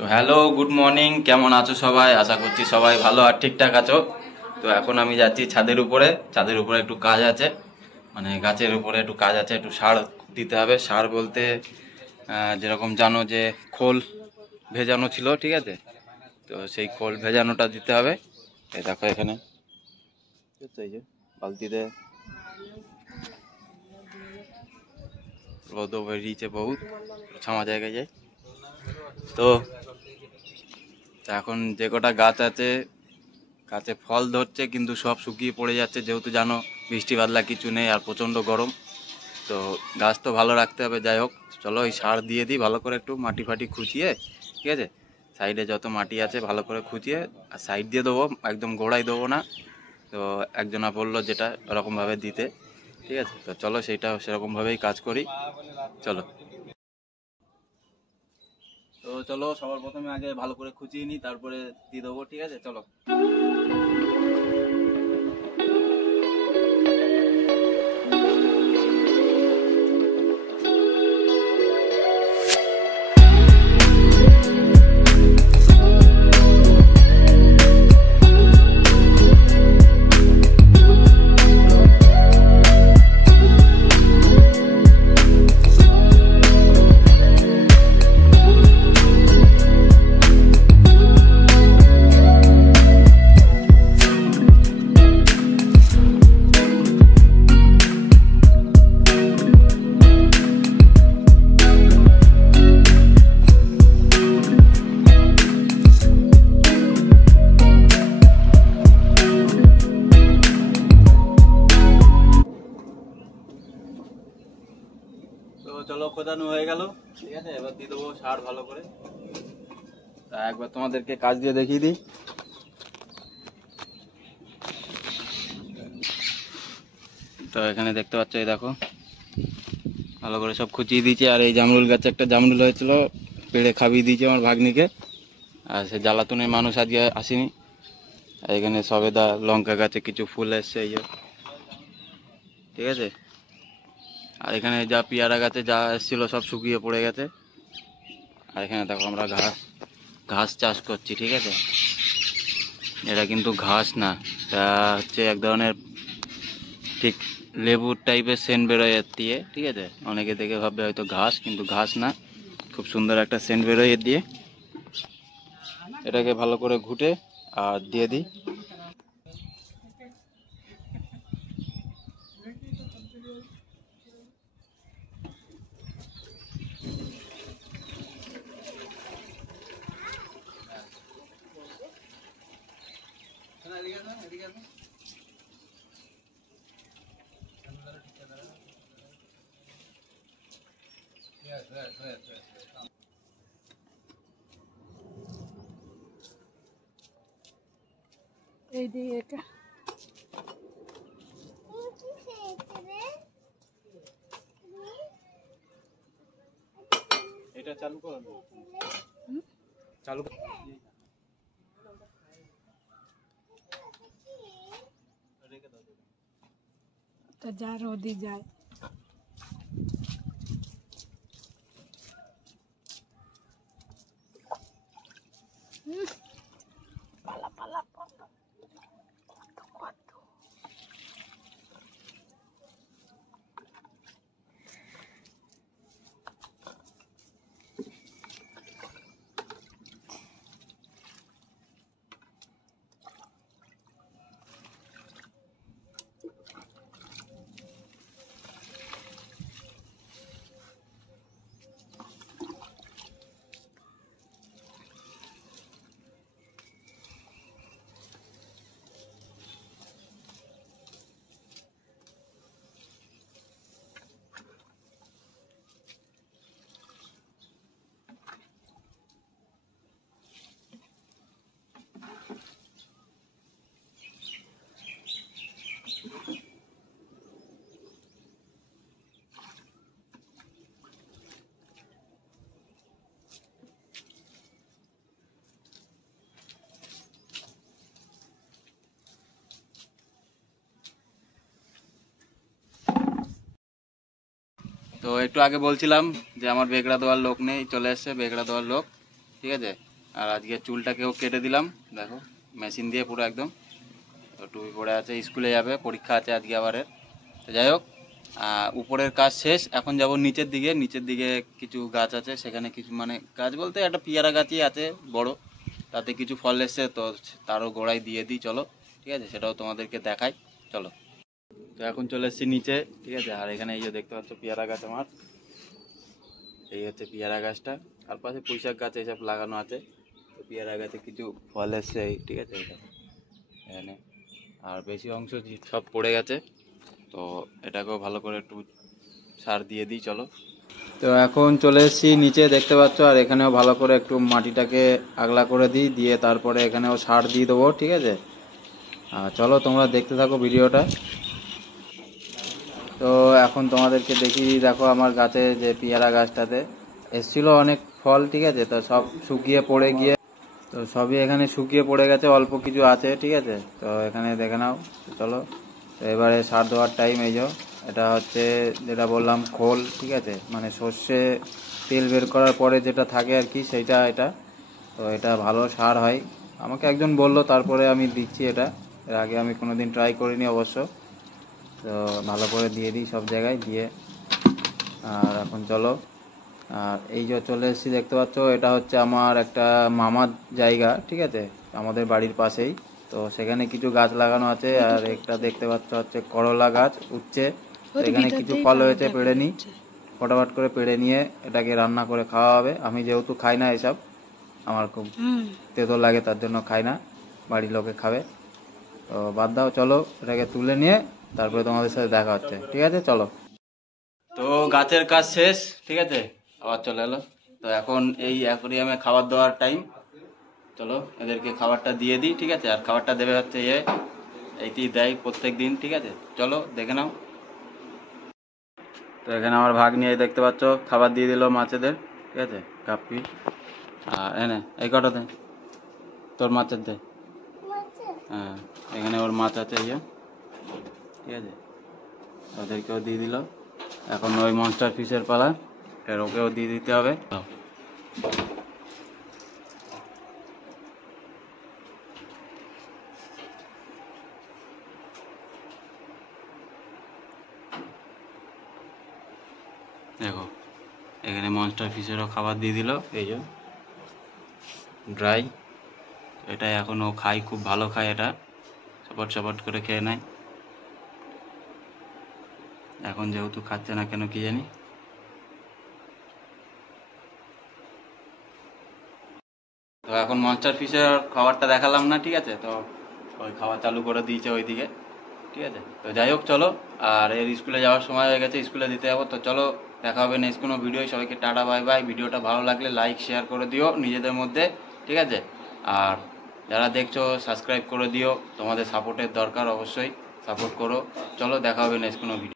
তো hello, good morning. কেমন আছো সবাই? আশা করছি সবাই ভালো আর ঠিকঠাক আছো। তো এখন আমি যাচ্ছি ছাদের উপরে। ছাদের উপরে একটু কাজ আছে, মানে গাছের উপরে একটু কাজ আছে, একটু সার দিতে হবে। সার বলতে যেরকম জানো যে খোল ভেজানো ছিল, ঠিক আছে? তো সেই খোল ভেজানোটা দিতে হবে। এই দেখো এখানে এই যে বালতিতে রোদও বেরিয়েছে বহুত, ছামা জায়গায় যায়। তো এখন যে কটা গাছ আছে, গাছে ফল ধরছে কিন্তু সব শুকিয়ে পড়ে যাচ্ছে, যেহেতু জানো বৃষ্টি বাদলা কিছু নেই আর প্রচণ্ড গরম। তো গাছ তো ভালো রাখতে হবে। যাই হোক, চলো এই সার দিয়ে দিই ভালো করে, একটু মাটি ফাটি খুঁচিয়ে, ঠিক আছে? সাইডে যত মাটি আছে ভালো করে খুঁচিয়ে আর সাইড দিয়ে দেবো, একদম গোড়ায় দেবো না। তো একজনা বললো যেটা ওরকমভাবে দিতে, ঠিক আছে? তো চলো সেইটা সেরকমভাবেই কাজ করি, চলো। তো চলো সবার প্রথমে আগে ভালো করে খুঁচিয়ে নিই, তারপরে দিয়ে দেবো, ঠিক আছে? চলো। তো চলো, খোদানো হয়ে গেল, ঠিক আছে? এবার দিয়ে দেবো সার ভালো করে। তা একবার তোমাদেরকে কাজ দিয়ে দেখিয়ে দিই। তো এখানে দেখতে পাচ্ছ, এই দেখো ভালো করে সব খুঁচিয়ে দিয়েছি। আর এই জামরুল গাছে একটা জামরুল হয়েছিল, পেড়ে খাবিয়ে দিয়েছি আমার ভাগ্নিকে। আর সে জ্বালাতনে মানুষ আজকে আসেনি। আর এখানে সবেদা লঙ্কা গাছে কিছু ফুল এসছে, এই যে, ঠিক আছে? আর এখানে যা পেয়ারা গাছে যা এসেছিলো সব শুকিয়ে পড়ে গেছে। আর এখানে দেখো আমরা ঘাস চাষ করছি, ঠিক আছে? এটা কিন্তু ঘাস না, এটা হচ্ছে এক ধরনের ঠিক লেবুর টাইপের সেন্ট বেরোয় এর দিয়ে, ঠিক আছে? অনেকে দেখে ভাববে হয়তো ঘাস, কিন্তু ঘাস না। খুব সুন্দর একটা সেন্ট বেরোয় এর দিয়ে। এটাকে ভালো করে ঘুটে আর দিয়ে দিই। এই দিয়ে এটা এটা চালু করো, চালু তো যা রোদি যায়। পালা পালা পালা কত কত। তো একটু আগে বলছিলাম যে আমার বেগড়া দেওয়ার লোক নেই, চলে এসছে বেগড়া দেওয়ার লোক, ঠিক আছে? আর আজকে চুলটাকেও কেটে দিলাম, দেখো মেশিন দিয়ে পুরো একদম। তো টুপি পরে আছে, স্কুলে যাবে, পরীক্ষা আছে আজকে আবারের। তো যাই হোক, উপরের কাজ শেষ, এখন যাব নিচের দিকে। নিচের দিকে কিছু গাছ আছে, সেখানে কিছু মানে গাছ বলতে একটা পেয়ারা গাছই আছে বড়, তাতে কিছু ফল এসছে, তো তারও গোড়ায় দিয়ে দিই চলো, ঠিক আছে, সেটাও তোমাদেরকে দেখাই চলো। তো এখন চলে এসেছি নিচে, ঠিক আছে। আর এখানে এই যে দেখতে পাচ্ছ পেয়ারা গাছ আমার, এই হচ্ছে পেয়ারা গাছটা, আর পাশে পুঁইশাক গাছ এইসব লাগানো আছে। তো পেয়ারা গাছে কিছু ফল এসছে এই, ঠিক আছে, এখানে। আর বেশি অংশ সব পড়ে গেছে, তো এটাকেও ভালো করে একটু সার দিয়ে দিই চলো। তো এখন চলে এসেছি নিচে, দেখতে পাচ্ছ, আর এখানেও ভালো করে একটু মাটিটাকে আগলা করে দিই, দিয়ে তারপরে এখানেও সার দিয়ে দেবো, ঠিক আছে। চলো তোমরা দেখতে থাকো ভিডিওটা। তো এখন তোমাদেরকে দেখিয়ে দিই, দেখো আমার গাছে যে পেয়ারা গাছটাতে এসছিল অনেক ফল, ঠিক আছে, তো সব শুকিয়ে পড়ে গিয়ে, তো সবই এখানে শুকিয়ে পড়ে গেছে, অল্প কিছু আছে, ঠিক আছে। তো এখানে দেখে নাও, চলো। তো এবারে সার দেওয়ার টাইম, এই যে এটা হচ্ছে যেটা বললাম খোল, ঠিক আছে, মানে সর্ষে তেল বের করার পরে যেটা থাকে আর কি, সেইটা এটা। তো এটা ভালো সার হয়, আমাকে একজন বললো, তারপরে আমি দিচ্ছি এটা। এর আগে আমি কোনোদিন ট্রাই করিনি অবশ্য। তো ভালো করে দিয়ে দিই সব জায়গায় দিয়ে। আর এখন চলো, আর এই যে চলে এসেছি, দেখতে পাচ্ছ, এটা হচ্ছে আমার একটা মামার জায়গা, ঠিক আছে, আমাদের বাড়ির পাশেই। তো সেখানে কিছু গাছ লাগানো আছে, আর একটা দেখতে পাচ্ছ হচ্ছে করলা গাছ উঠছে। তো এখানে কিছু ফল হয়েছে, পেড়ে নিই, ফটাফট করে পেড়ে নিয়ে এটাকে রান্না করে খাওয়া হবে। আমি যেহেতু খাই না এসব, আমার খুব তেতো লাগে, তার জন্য খাই না, বাড়ির লোকে খাবে। তো বাদ দাও, চলো এটাকে তুলে নিয়ে তারপরে তোমাদের সাথে দেখা হচ্ছে, ঠিক আছে, চলো। তো গাছের কাজ শেষ, ঠিক আছে, আবার চলে এলো। তো এখন এই অ্যাকোরিয়ামে খাবার দেওয়ার টাইম, চলো এদেরকে খাবারটা দিয়ে দিই, ঠিক আছে। আর খাবারটা দেবে হচ্ছে এইটি দেয় প্রত্যেক দিন, ঠিক আছে, চলো দেখে নাও। তো এখানে আমার ভাগ নিয়ে দেখতে পাচ্ছ খাবার দিয়ে দিল মাছেদের, ঠিক আছে, কাপ্পি। আর এনে এই কটা দে, তোর মাছের দে। হ্যাঁ, এখানে ওর মাছ আছে, এই যে, ঠিক আছে, ওদেরকেও দিয়ে দিল। এখন ওই মনস্টার ফিশের পালা, এর ওকেও দিয়ে দিতে হবে। দেখো এখানে মনস্টার ফিশেরও খাবার দিয়ে দিল, এই যে ড্রাই। এটা এখন ও খায়, খুব ভালো খায়, এটা সপট সপট করে খেয়ে নেয়। এখন যেহেতু খাচ্ছে না কেন কি জানি। তো এখন মনস্টার ফিশের খাবারটা দেখালাম না, ঠিক আছে, তো ওই খাবার চালু করে দিয়েছে ওইদিকে, ঠিক আছে। তো যাই হোক চলো, আর এর স্কুলে যাওয়ার সময় হয়ে গেছে, স্কুলে দিতে যাবো। তো চলো দেখা হবে নেক্সট কোনো ভিডিও, সবাইকে টাটা বাই বাই। ভিডিওটা ভালো লাগলে লাইক শেয়ার করে দিও নিজেদের মধ্যে, ঠিক আছে। আর যারা দেখছো সাবস্ক্রাইব করে দিও, তোমাদের সাপোর্টের দরকার, অবশ্যই সাপোর্ট করো। চলো দেখা হবে নেক্সট কোনো ভিডিও।